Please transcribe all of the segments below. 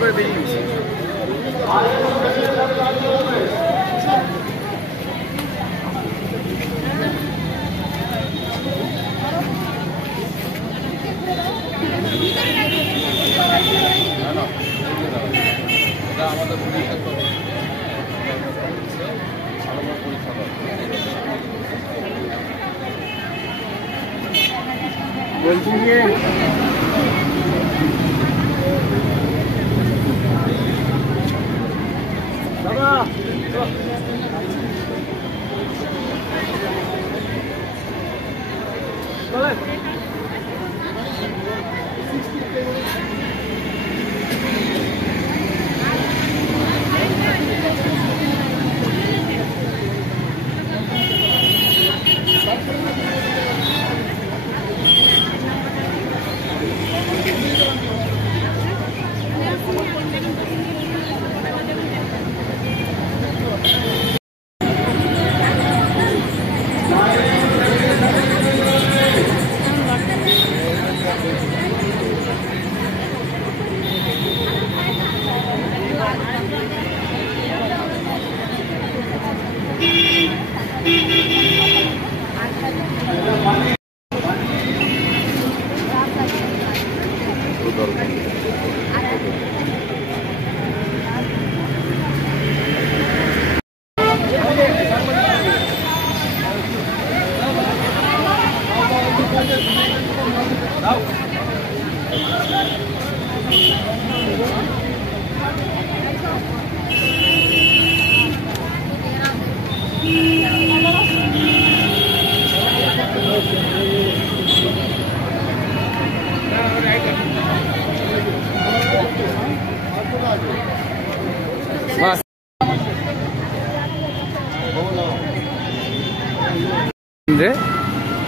করে বেরিয়ে গেছে। আমাদের বলছি যে দাদা চলে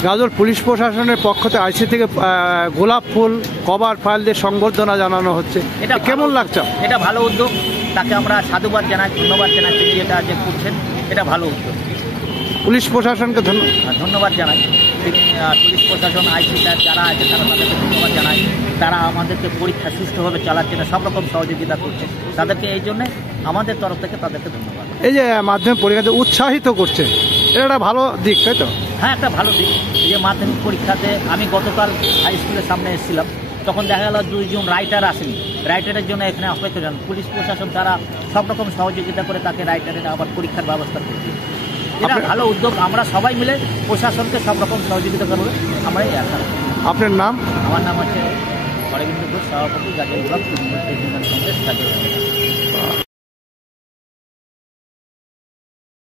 গাজল পুলিশ প্রশাসনের পক্ষ থেকে আইসি থেকে গোলাপ ফুল কভার ফাইল দিয়ে সংবর্ধনা জানানো হচ্ছে, এটা কেমন লাগছে? এটা ভালো উদ্যোগ, তাকে আমরা সাধুবাদ জানাই, ধন্যবাদ জানাই। তিনি যেটা যে করছেন এটা ভালো উদ্যোগ। পুলিশ প্রশাসনকে ধন্যবাদ জানাই। পুলিশ প্রশাসন আইসি যারা আছে তারা তাদেরকে ধন্যবাদ জানাই। তারা আমাদেরকে পরীক্ষা সুষ্ঠুভাবে চালাচ্ছে না, সব রকম সহযোগিতা করছে তাদেরকে, এই জন্যে আমাদের তরফ থেকে তাদেরকে ধন্যবাদ। এই যে মাধ্যমিক পরীক্ষাতে উৎসাহিত করছে, এটা একটা ভালো দিক, তাই তো? হ্যাঁ, একটা ভালো দিক। যে মাধ্যমিক পরীক্ষাতে আমি গতকাল হাই স্কুলের সামনে এসেছিলাম, তখন দেখা গেল 2 জন রাইটার আসেনি, রাইটারের জন্য এখানে অপেক্ষা করেন। পুলিশ প্রশাসন তারা সব রকম সহযোগিতা করে তাকে রাইটারের আবার পরীক্ষার ব্যবস্থা করছে। এটা ভালো উদ্যোগ। আমরা সবাই মিলে প্রশাসনকে সব রকম সহযোগিতা করবো, আমরা এই আশা। আপনার নাম? আমার নাম হচ্ছে অরবিন্দ ঘোষ, সভাপতি, গাজল ব্লক তৃণমূল কংগ্রেস গাজল।